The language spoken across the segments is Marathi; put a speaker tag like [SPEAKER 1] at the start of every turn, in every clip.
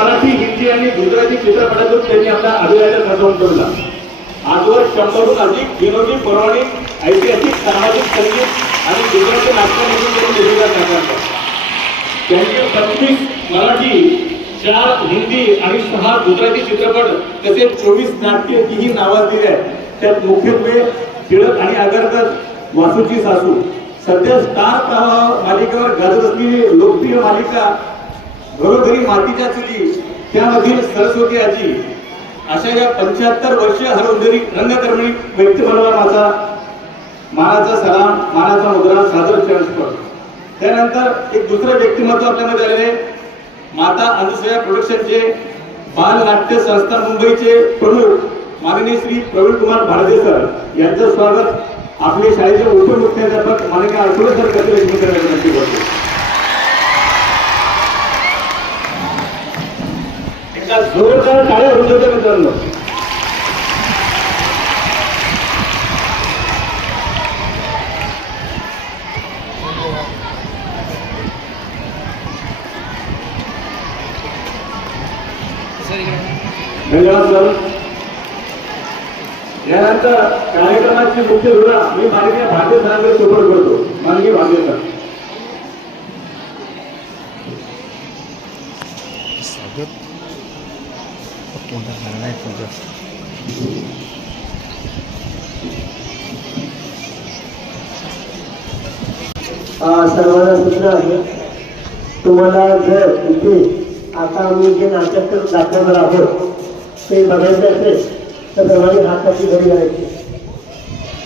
[SPEAKER 1] मराठी हिंदी आणि गुजराती चित्रपटातून त्यांनी आपला अभिनयाचा नोंद ठेवला आजवर शंभरहून अधिक विनोदी पौराणिक ऐतिहासिक सामाजिक संगीत आणि गुजराती नाटकांमधून त्यांनी वेगवेगळ्या करतात त्यांनी पंचवीस मराठी चार हिंदी आणि सहा गुजराती चित्रपट तसेच चोवीस नाट्य ही नावाजलेली आहेत. त्यात मुख्यत्वे टिळक आणि आगरकर वासूची सासू. सध्या स्टार प्रवाह मालिकेवर गाजत असलेली लोकप्रिय मालिका घरोघरी मातीच्या चुली त्यामधील सरस्वती आजी अशा या पंच्याहत्तर वर्षीय हरवंदरी रंगकर्मी व्यक्तिमत्वाला माझा. मानाचा सलाम मानाचा मुद्रा सादर चरणस्पर्श त्यानंतर एक दुसरं व्यक्तिमत्व आपल्यामध्ये आलेले माता अनुसया प्रोडक्शनचे बालनाट्य संस्था मुंबईचे प्रमुख माननीय श्री प्रवीण कुमार भारदे सर यांचं स्वागत. आपले शाळेचे उपमुख्याध्यापक माननीय आठवले सर करतील करण्याची विनंती करतो एका जोरदार मित्रांनो. यानंतर कार्यक्रमाची मुख्य धुरा मी माननीय भारतीय सरांकडे सुपूर्द करतो. माननीय भारतीय सर.
[SPEAKER 2] स्वागत. तोंडात लागणार तुझं
[SPEAKER 3] सर्वांना सूचना आहे. तुम्हाला जर इथे आता आम्ही जे नाटक दाखवणार आहोत ते बघायचे असेल तर सर्वांनी हाताची घरी जायची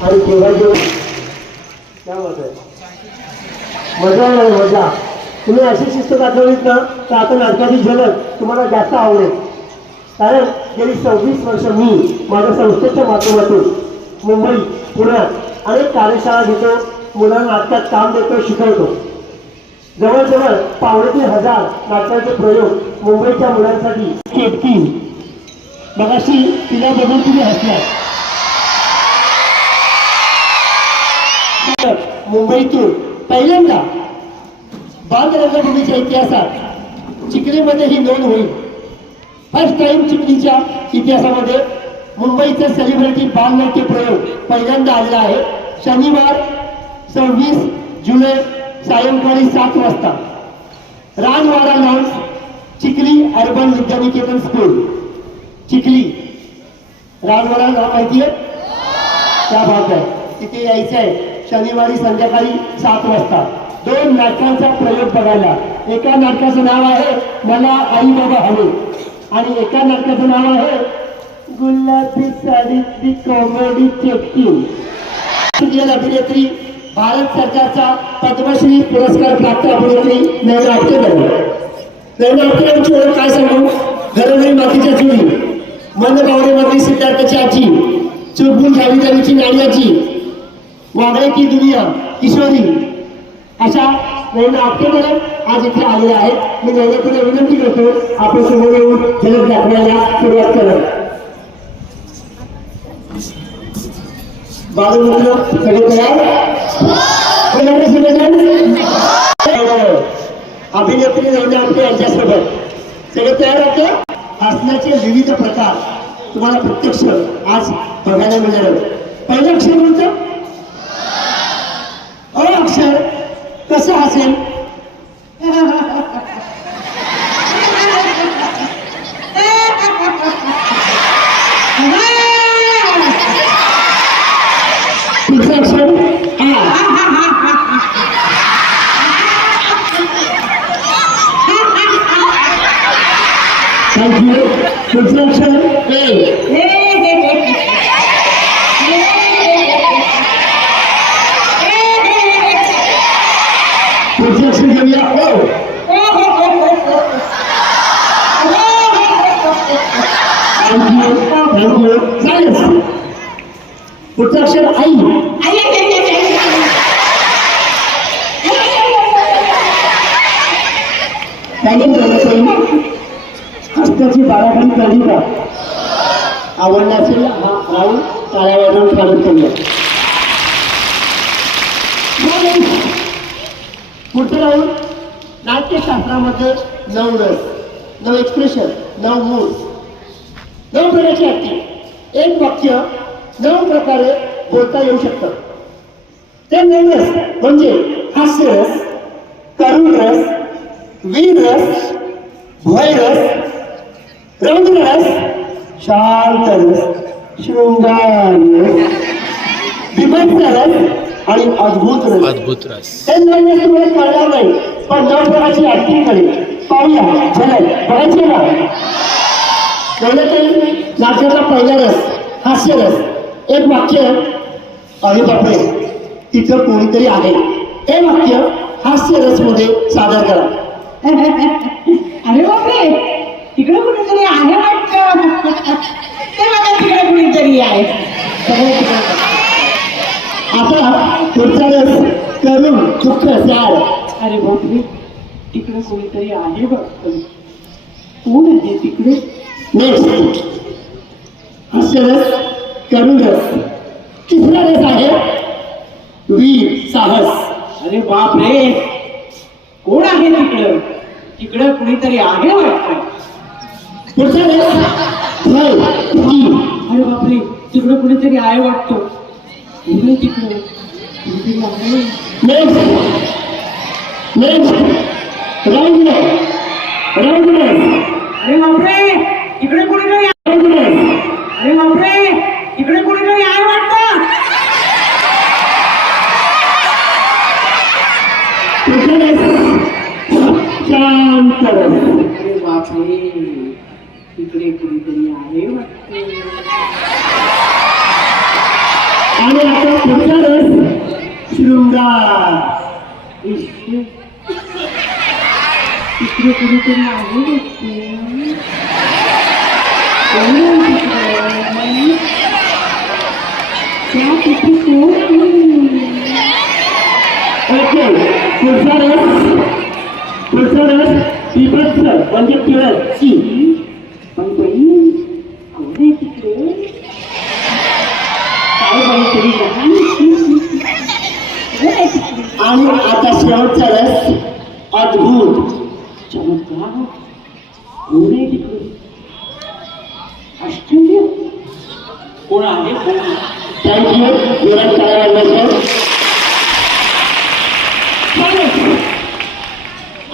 [SPEAKER 3] आणि जेव्हा जेव्हा त्यामध्ये मजा आहे मजा. तुम्ही अशी शिस्त दाखवलीत ना तर आता नाटकाची झलक तुम्हाला जास्त आवडेल. कारण गेली सव्वीस वर्ष मी माझ्या संस्थेच्या माध्यमातून मुंबई पुण्यात अनेक कार्यशाळा घेतो मुलांना नाटकात काम देतो शिकवतो. जवळजवळ पावणे तीन हजार नाटकाचे प्रयोग मुंबईच्या मुलांसाठी केटकी मगाशी तिला बघून तुम्ही हसल्या मुंबईतून पहिल्यांदा बाल रंगभूमीच्या इतिहासात चिखलीमध्ये ही नोंद होईल. फर्स्ट टाइम चिखलीच्या इतिहासामध्ये मुंबईचे सेलिब्रिटी बालनाट्य प्रयोग पहिल्यांदा आलेला आहे. शनिवार सव्वीस जुलै सायंकाळी सात वाजता. Rajwada lawns Chikhli urban Vidyaniketan school Chikhli. Rajwada नाव माहिती आहे? त्या भाग आहे. तिथे यायचं आहे. शनिवारी संध्याकाळी सात वाजता. दोन नाटकांचा प्रयोग बघायला. एका नाटकाचं नाव आहे मला आई बाबा हवे. आणि एका नाटकाचं नाव आहे गुलाबी साडीतली कॉमेडी चक्की सिरियल अभिनेत्री भारत सरकारचा पद्मश्री पुरस्कार प्राप्त अभिनेत्री नैना अटकेकर नैना अटकेकरची ओळख काय सांगू? घरोघरी मातीच्या चुली मन बावडेमधली सिद्धार्थाची आजी चुकबुल झाली जावीची नाण्याची वागळे की दुनिया किशोरी. अशा नरेंद्र आपटे मॅडम आज इथे आलेल्या आहेत. मी नैनाकडे विनंती करतो आपण समोर येऊन झलक दाखवायला सुरुवात करा. बालमित्र सगळे तयार? अभिनेत्री नैना आपटे यांच्यासोबत. सगळे तयार होते हसण्याचे विविध प्रकार तुम्हाला प्रत्यक्ष आज बघायला मिळणार पहिलं अक्षर कोणतं? अक्षर. कसं हसेल पुढचं अक्षर आ थँक्यू पुढचं राहून नाट्यशास्त्रामध्ये नऊ रस नव एक्सप्रेशन नव मूळ नऊ प्रकारची ऍक्टिंग एक वाक्य नऊ प्रकारे बोलता येऊ शकतं. ते नवरस म्हणजे हास्यरस करुण रस वीररस भयरस रंगरस शांत रस शृंगार रस बिभत्स रस आणि अद्भुत रस.
[SPEAKER 2] अद्भुत रस.
[SPEAKER 3] हे तुम्हाला कळणार नाही पण प्रकारची ऍक्टिंग करेल पाहूया झलक बघायची का कळलं काही नाटकाचा पहिला रस हास्य रस. एक वाक्य अरे बापरे तिथं कोणीतरी आहे. हे वाक्य हास्य रसमध्ये सादर करा.
[SPEAKER 4] अरे बापरे तिकडे कुणीतरी आहे वाटतं? ते मला तिकडे कुणीतरी आहे.
[SPEAKER 3] सगळं तिकडे करा. आता पुढचा रस करून दुःख सॅड
[SPEAKER 4] अरे बापरे. तिकडे कुणीतरी आहे वाटतं कोण आहे तिकडे?
[SPEAKER 3] नेक्स्ट हास्यरस करुण रस तिसरा रस आहे वीर साहस.
[SPEAKER 4] अरे बापरे. कोण आहे तिकडं? तिकडे कुणीतरी आहे वाटतं?
[SPEAKER 3] पुढचा रस
[SPEAKER 4] अरे बापरे. तिकडे कुणीतरी आहे वाटतं? इकडे आहे कुणीतरी आहे
[SPEAKER 3] नेक्स्ट
[SPEAKER 4] अरे बापरे तिकडे कुणीतरी आहे.
[SPEAKER 3] रौद्रस
[SPEAKER 4] वाटतं
[SPEAKER 3] शांत रस
[SPEAKER 4] आहे वाटतं
[SPEAKER 3] आणि आता पुढचा रस शृंगार
[SPEAKER 4] तिकडे कुणीतरी आहे वाटतं. कोण आहे तिकडे? त्या तिथे कोण आहे?
[SPEAKER 3] ओके पुढचा रस पुढचा रस बिभत्स म्हणजे पिळत सी
[SPEAKER 4] पण बाई, कोण आहे तिकडे? काय बाई तरी लहान कोण आहे तिकडे?
[SPEAKER 3] आणि आता शेवटचा रस अद्भुत
[SPEAKER 4] चमत्कार कोण आहे तिकडे आश्चर्य कोण आहे कोण आहे?
[SPEAKER 3] थँक्यू जोरात टाळ्या वाजवायच्या.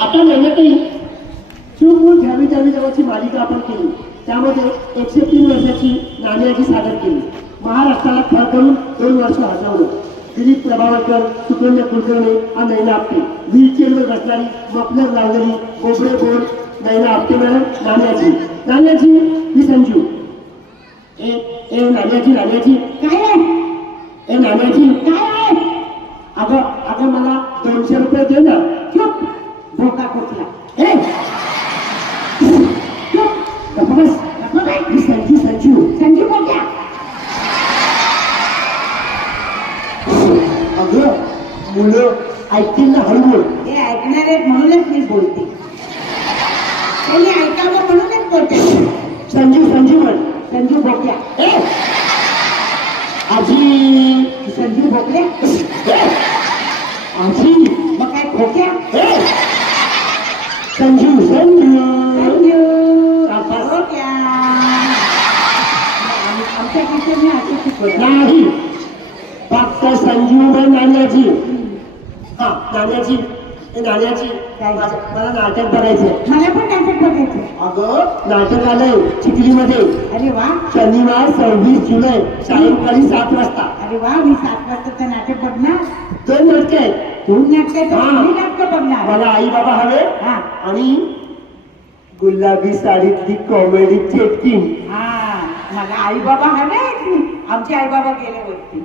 [SPEAKER 3] आता महिन्यातही चूकमूल घ्यावी द्यावी देवाची मालिका आपण केली. त्यामध्ये एकशे तीन वर्षाची नाण्याची सादर केली. महाराष्ट्राला फळकरून दोन वर्ष हजवलं. दिलीप प्रभावळकर सुकन्या कुलकर्णी आणि नैना आपटे. व्हीलचेअरवर बसणारी मफलर लावलेली कोबडे बोल नैना आपटे मॅडम नाण्याची नाण्याची ही संजू. ए ए नाण्याची नाण्याची
[SPEAKER 4] काय आहे
[SPEAKER 3] ए नाण्याची
[SPEAKER 4] काय आहे
[SPEAKER 3] अगं अगं मला दोनशे रुपये दे ना.
[SPEAKER 4] चुप. धोका कुठला
[SPEAKER 3] ए
[SPEAKER 4] चुप
[SPEAKER 3] गप्प बस
[SPEAKER 4] नको बाई.
[SPEAKER 3] ही संजू संजू
[SPEAKER 4] संजू बोलत्या
[SPEAKER 3] अगं मुलं ऐकतील ना हळू बोल
[SPEAKER 4] ते ऐकणार आहेत म्हणूनच मी बोलते. त्यांनी ऐकावं म्हणूनच बोलते.
[SPEAKER 3] संजू संजू म्हण.
[SPEAKER 4] संजू बोकल्या
[SPEAKER 3] ए! आजी
[SPEAKER 4] संजू बोकल्या
[SPEAKER 3] आजी
[SPEAKER 4] मग काय खोक्या?
[SPEAKER 3] ए संजू संजू
[SPEAKER 4] संजू
[SPEAKER 3] शाबास.
[SPEAKER 4] बोकल्या आमच्या टीचरने असं शिकवलं
[SPEAKER 3] नाही फक्त संजू व नाण्याची हा नाण्याची ए नाण्याची माझं- मला नाटक बघायचं
[SPEAKER 4] मला पण नाटक बघायचं
[SPEAKER 3] अगं नाटक आलंय चिखलीमध्ये.
[SPEAKER 4] अरे वा.
[SPEAKER 3] शनिवार सव्वीस जुलै सायंकाळी सात वाजता.
[SPEAKER 4] अरे वा मी सात वाजताचं नाटक बघणार.
[SPEAKER 3] दोन नाटक आहेत.
[SPEAKER 4] दोन नाटक
[SPEAKER 3] हा.
[SPEAKER 4] बघणार
[SPEAKER 3] मला आई बाबा हवे
[SPEAKER 4] हा.
[SPEAKER 3] आणि गुलाबी साडीतली कॉमेडी चेटकिंग
[SPEAKER 4] हा. मला आई बाबा हवे आमचे आई बाबा गेले वरती.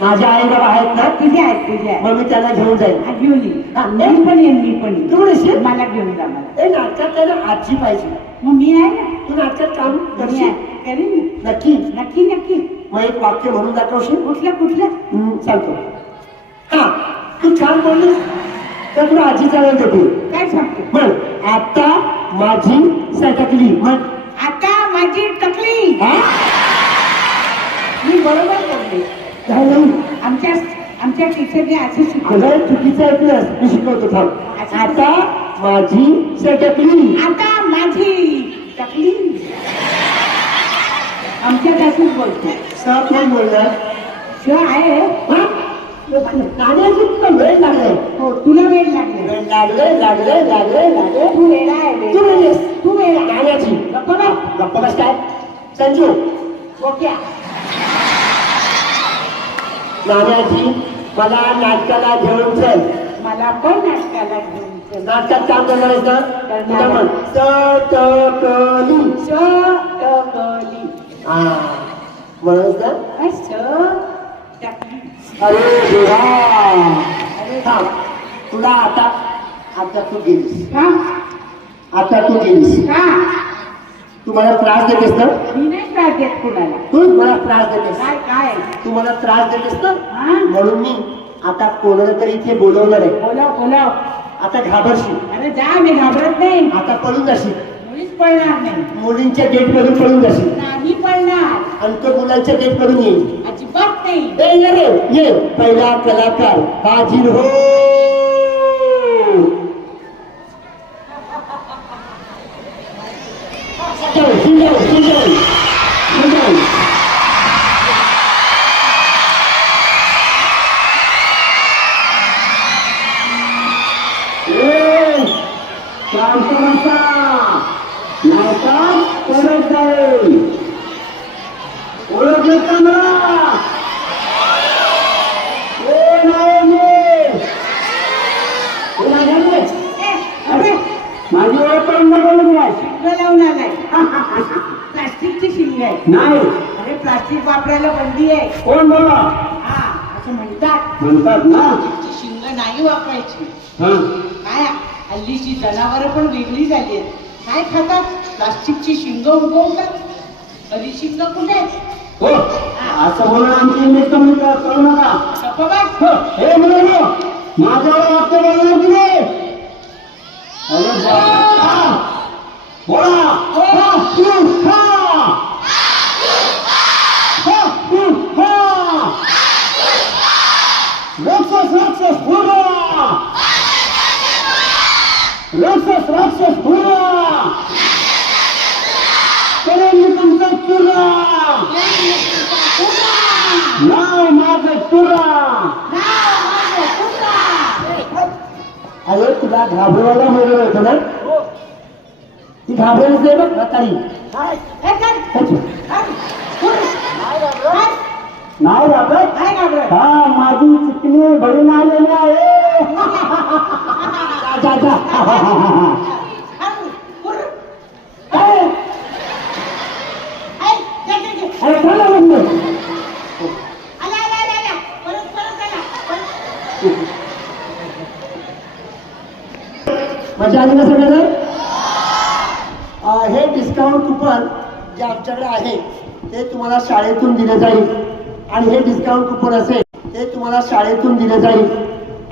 [SPEAKER 3] माझ्या आई बाबा आहेत ना?
[SPEAKER 4] तुझे आहेत तुझे आहेत.
[SPEAKER 3] मग मी त्यांना घेऊन जाईल
[SPEAKER 4] हा, घेऊन ये.
[SPEAKER 3] हा.
[SPEAKER 4] मी पण येईन मी पण
[SPEAKER 3] तू म्हणशील
[SPEAKER 4] मला घेऊन जा मला.
[SPEAKER 3] ए नाटकात त्याला आजी पाहिजे.
[SPEAKER 4] मग मी आहे ना?
[SPEAKER 3] तू नाटकात काम
[SPEAKER 4] मी
[SPEAKER 3] करशील?
[SPEAKER 4] आहे. करीन ना.
[SPEAKER 3] नक्की?
[SPEAKER 4] नक्की नक्की.
[SPEAKER 3] मग एक वाक्य म्हणून दाखवशील?
[SPEAKER 4] कुठलं कुठलं?
[SPEAKER 3] हम्म, सांगतो. हा. तू छान बोललीस. तर तुला आजी चालेल देते.
[SPEAKER 4] काय सांगतो?
[SPEAKER 3] म्हण आता माझी सटकली म्हण
[SPEAKER 4] आता माझी टकली.
[SPEAKER 3] हा?
[SPEAKER 4] मी बरोबर बोलले.
[SPEAKER 3] काय नाही
[SPEAKER 4] आमच्या आमच्या टीचरने असं शिकवलं.
[SPEAKER 3] अगं चुकीचं ऐकलंस. मी शिकवतो थांब. आता माझी सटकली
[SPEAKER 4] आता माझी टकली. आमच्या त्यातून बोलतो.
[SPEAKER 3] स कोण बोलणार.
[SPEAKER 4] श आहे.
[SPEAKER 3] हा? गाण्याची वेळ लागलाय
[SPEAKER 4] हो तुला वेळ लागले.
[SPEAKER 3] लागले लागले लागले लागले.
[SPEAKER 4] तू वेळा आहे
[SPEAKER 3] तू. वेळेस
[SPEAKER 4] तू वेळा
[SPEAKER 3] गाण्याची
[SPEAKER 4] गप्प बस.
[SPEAKER 3] गप्पा बस काय? संजू.
[SPEAKER 4] ओके.
[SPEAKER 3] नाण्याची मला नाटकाला घेऊन चल.
[SPEAKER 4] मला पण नाटकाला घेऊन.
[SPEAKER 3] नाटकात काम करणार आहेस ना? म्हण सटकली
[SPEAKER 4] श टकली
[SPEAKER 3] हा म्हणून ना
[SPEAKER 4] अ, श टकली
[SPEAKER 3] अरे देवा. अरे थांब. तुला आता आता तू गेलीस.
[SPEAKER 4] का?
[SPEAKER 3] आता तू गेलीस.
[SPEAKER 4] का?
[SPEAKER 3] तू मला त्रास देतेस ना?
[SPEAKER 4] मी नाही त्रास देत कुणाला.
[SPEAKER 3] तू मला त्रास देतेस.
[SPEAKER 4] काय काय?
[SPEAKER 3] तू मला त्रास देतेस
[SPEAKER 4] हा?
[SPEAKER 3] म्हणून मी आता कोणाला तरी इथे बोलवणार आहे.
[SPEAKER 4] बोलाव बोलाव.
[SPEAKER 3] आता घाबरशील.
[SPEAKER 4] अरे जा मी घाबरत नाही.
[SPEAKER 3] आता पळून जाशील.
[SPEAKER 4] मुळीच पळणार नाही.
[SPEAKER 3] मुलींच्या गेट मधून पळून जाशील.
[SPEAKER 4] नाही पळणार.
[SPEAKER 3] आणि तो मुलांच्या गेट मधून येईल.
[SPEAKER 4] अजिबात
[SPEAKER 3] ये रे ये पहिला कलाकार हाजीर हो जाऊ, शिंगाऊ, शिंगाऊ, शिंगाऊ. ए, शांत बसा. नाहीतर परत जाईल ओळखलं का मला कोण आहे मी? कोण आहे मी?
[SPEAKER 4] ए, अरे
[SPEAKER 3] माझी ओळख करून दाखवली मी आज.
[SPEAKER 4] शिंग लावून आलाय प्लास्टिकची शिंग आहे
[SPEAKER 3] नाही
[SPEAKER 4] अरे प्लास्टिक वापरायला बंदी आहे
[SPEAKER 3] कोण बोला
[SPEAKER 4] हा असं म्हणतात
[SPEAKER 3] म्हणतात ना
[SPEAKER 4] ची नाही वापरायची.
[SPEAKER 3] हा.
[SPEAKER 4] काय हल्लीची जनावरं पण वेगळी झाली आहेत. काय खातात? प्लास्टिकची शिंग उगवतात खरी शिंग कुठे?
[SPEAKER 3] हो असं बोलून आमची इमेज कमी क- करू नका.
[SPEAKER 4] गप्प.
[SPEAKER 3] हो, हे माझ्यावर बोलणार. बोला हा, तू, हा. हा, तू, हा. राक्षस राक्षस हुरा! राक्षस राक्षस हुरा! करेन मी तुमचा चुरा! नाव माझं तुरा अरे तुला घाबरवायला मिळलं होतं ना ती घाबरेलच नाही बघ
[SPEAKER 4] हे काय घाबरत?
[SPEAKER 3] हा माझी चिकणी भरून आलेली आहे. जा, जा, जा. अरे चला म्हणलं. मजा आली ना सगळ्यांना अं, हे डिस्काउंट कुपन जे आमच्याकडे आहे ते तुम्हाला शाळेतून दिले जाईल. आणि हे डिस्काउंट कुपन असेल ते तुम्हाला शाळेतून दिले जाईल.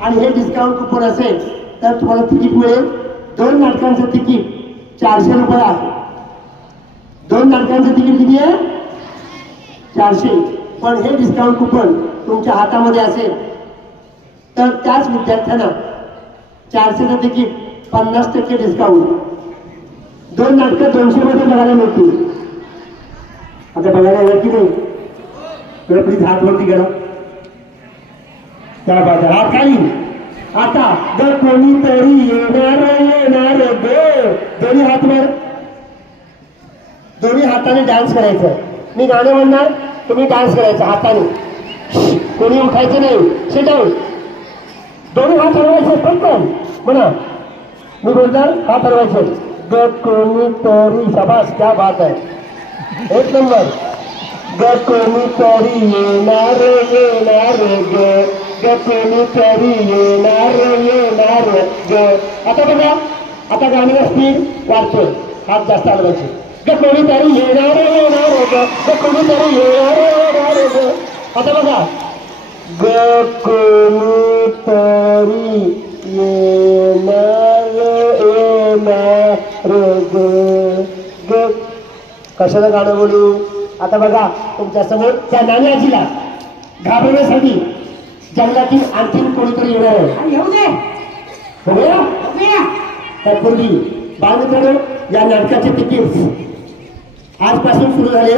[SPEAKER 3] आणि हे डिस्काउंट कुपन असेल तर तुम्हाला तिकीट मिळेल. दोन नाटकांचं तिकीट चारशे रुपये आहे. दोन नाटकांचं तिकीट किती आहे? चारशे. पण हे डिस्काउंट कुपन तुमच्या हातामध्ये असेल तर त्याच विद्यार्थ्यांना चारशेचं तिकीट पन्नास टक्के डिस्काउंट दोन नाटकं दोनशे मध्ये बघायला मिळतील. आता बघायला येणार की नाही? तर प्लीज हात वरती गेला? त्या बाजू हात खाली आता जर कोणीतरी येणार येणार गो. दोन्ही हात मार दोन्ही हाताने डान्स करायचं. मी गाणं म्हणणार तुम्ही डान्स करायचा हाताने. कोणी उठायचं नाही. सिट दोन्ही हात हलवायचे पटकन म्हणा. मी बोलणार हात हलवायचे ग कोणीतरी सभास क्या बात आहे. एक नंबर. ग कोणीतरी येणार येणार ग ग कोणीतरी येणार येणार ग आता बघा आता गाण्याला स्पीड वाढतोय हात जास्त हलवायचे ग कोणीतरी येणार येणार ग ग कोणीतरी येणार येणार ग आता बघा ग कोणीतरी येणार येणार ग ग कशाला गाणं बोलू आता बघा तुमच्यासमोर त्या नाण्या आजीला घाबरण्यासाठी जंगलातील आणखीन कोणीतरी येणार आहे.
[SPEAKER 4] येऊ दे.
[SPEAKER 3] तत्पूर्वी बालमित्रांनो या नाटकाचे तिकीट आजपासून सुरू झाले.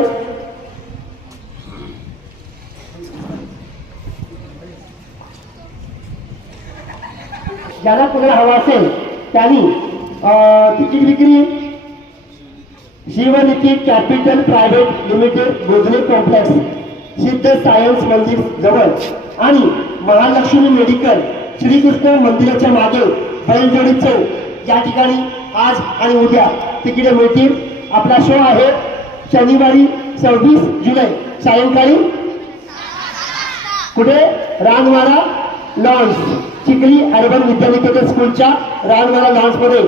[SPEAKER 3] ज्याला कोणाला हवा असेल त्यांनी तिकीट विक्री Shivniti capital private limited Godhane complex Siddh science Mandir जवळ आणि महालक्ष्मी मेडिकल श्रीकृष्ण मंदिराच्या मागे बैलजोडी चौक. या ठिकाणी आज आणि उद्या तिकडे मिळतील. आपला शो आहे शनिवारी सव्वीस जुलै सायंकाळी. कुठे? रानवाडा लॉन्स चिखली अर्बन विद्यानिकेतन स्कूलच्या रानवाडा
[SPEAKER 5] लॉन्समध्ये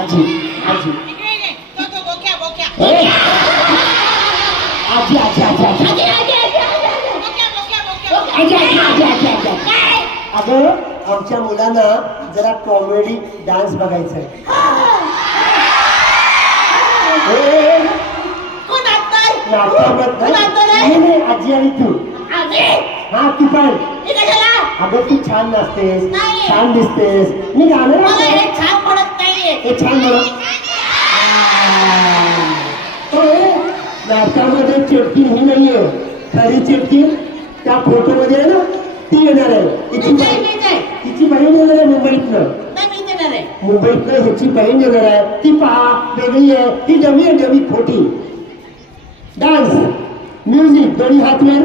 [SPEAKER 5] आजी
[SPEAKER 3] आजी आजी आजी
[SPEAKER 4] इकडे ये. तो तो बोक्या बोक्या
[SPEAKER 3] ए, आजी आजी आजी आजी
[SPEAKER 5] आजी, आजी, आजी, आजी, आजी.
[SPEAKER 4] बोक्या बोक्या बोक्या
[SPEAKER 3] आजी आजी आजी आजी आजी
[SPEAKER 5] काय?
[SPEAKER 3] अगं आमच्या मुलांना जरा कॉमेडी डान्स बघायचा आहे आजी आणि तू
[SPEAKER 5] आजी?
[SPEAKER 3] हा तू पण? अगं तू छान नाचतेस. छान दिसतेस मी गाणं.
[SPEAKER 5] हे छान
[SPEAKER 3] हे नाटकामध्ये चिटकी ही नाहीये खरी चिटकी त्या फोटो मध्ये आहे ना ती येणार आहे. तिची बहीण. तिची बहीण येणार आहे मुंबईतनं. मुंबईतनं ह्याची बहीण येणार आहे. ती पहा वेगळी आहे. ती डमी आहे डमी खोटी. डान्स म्युझिक दोन्ही हात वर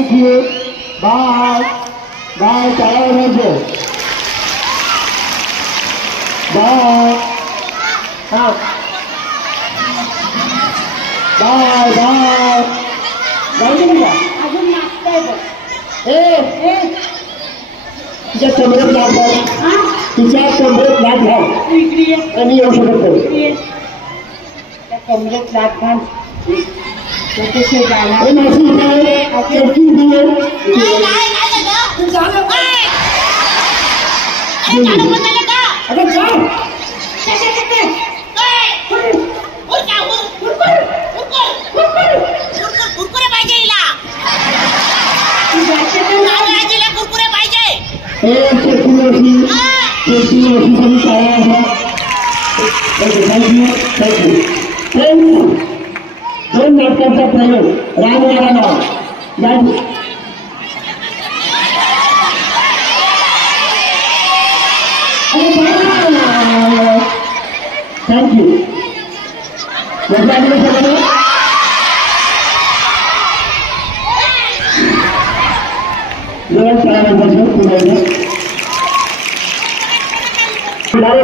[SPEAKER 3] थँक्यू बाय बाय टाळा वाजवायचं बाय हा बाय बाय जायचं का
[SPEAKER 4] अजून नाचताय बघ
[SPEAKER 3] ए ए तुझ्या कमरेत लाट घाल
[SPEAKER 4] हा
[SPEAKER 3] तुझ्या कमरेत लाट घाल
[SPEAKER 4] तू इकडे ये
[SPEAKER 3] आणि येऊ शकत नाही
[SPEAKER 4] इकडे ये त्या कमरेत लाट घाल त्याच्या शेजारला
[SPEAKER 3] ए, मावशी इथे ये. चटकी दोन नाटकांचा प्रयोग रामवाडा नाव या- थँक्यू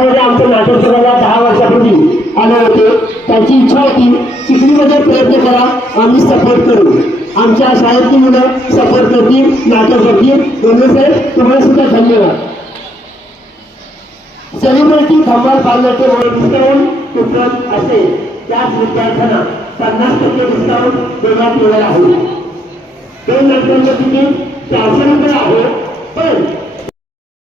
[SPEAKER 3] पुण्यामध्ये नाटक करायला दहा वर्षापूर्वी. आले होते. त्यांची इच्छा होती चिखलीमध्ये प्रयत्न करा. आम्ही सपोर्ट करू. आमच्या शाळेतली मुलं सपोर्ट करतील नाटक करतील. दोन्ही साहेब तुम्हाला सुद्धा धन्यवाद. सेलिब्रिटी धमाल पालनाचे डिस्काउंट उपलब्ध असेल. त्याच विद्यार्थ्यांना पन्नास टक्के डिस्काउंट देण्यात येणार आहे. दोन नाटकांचं तिकीट चारशे रुपये आहे पण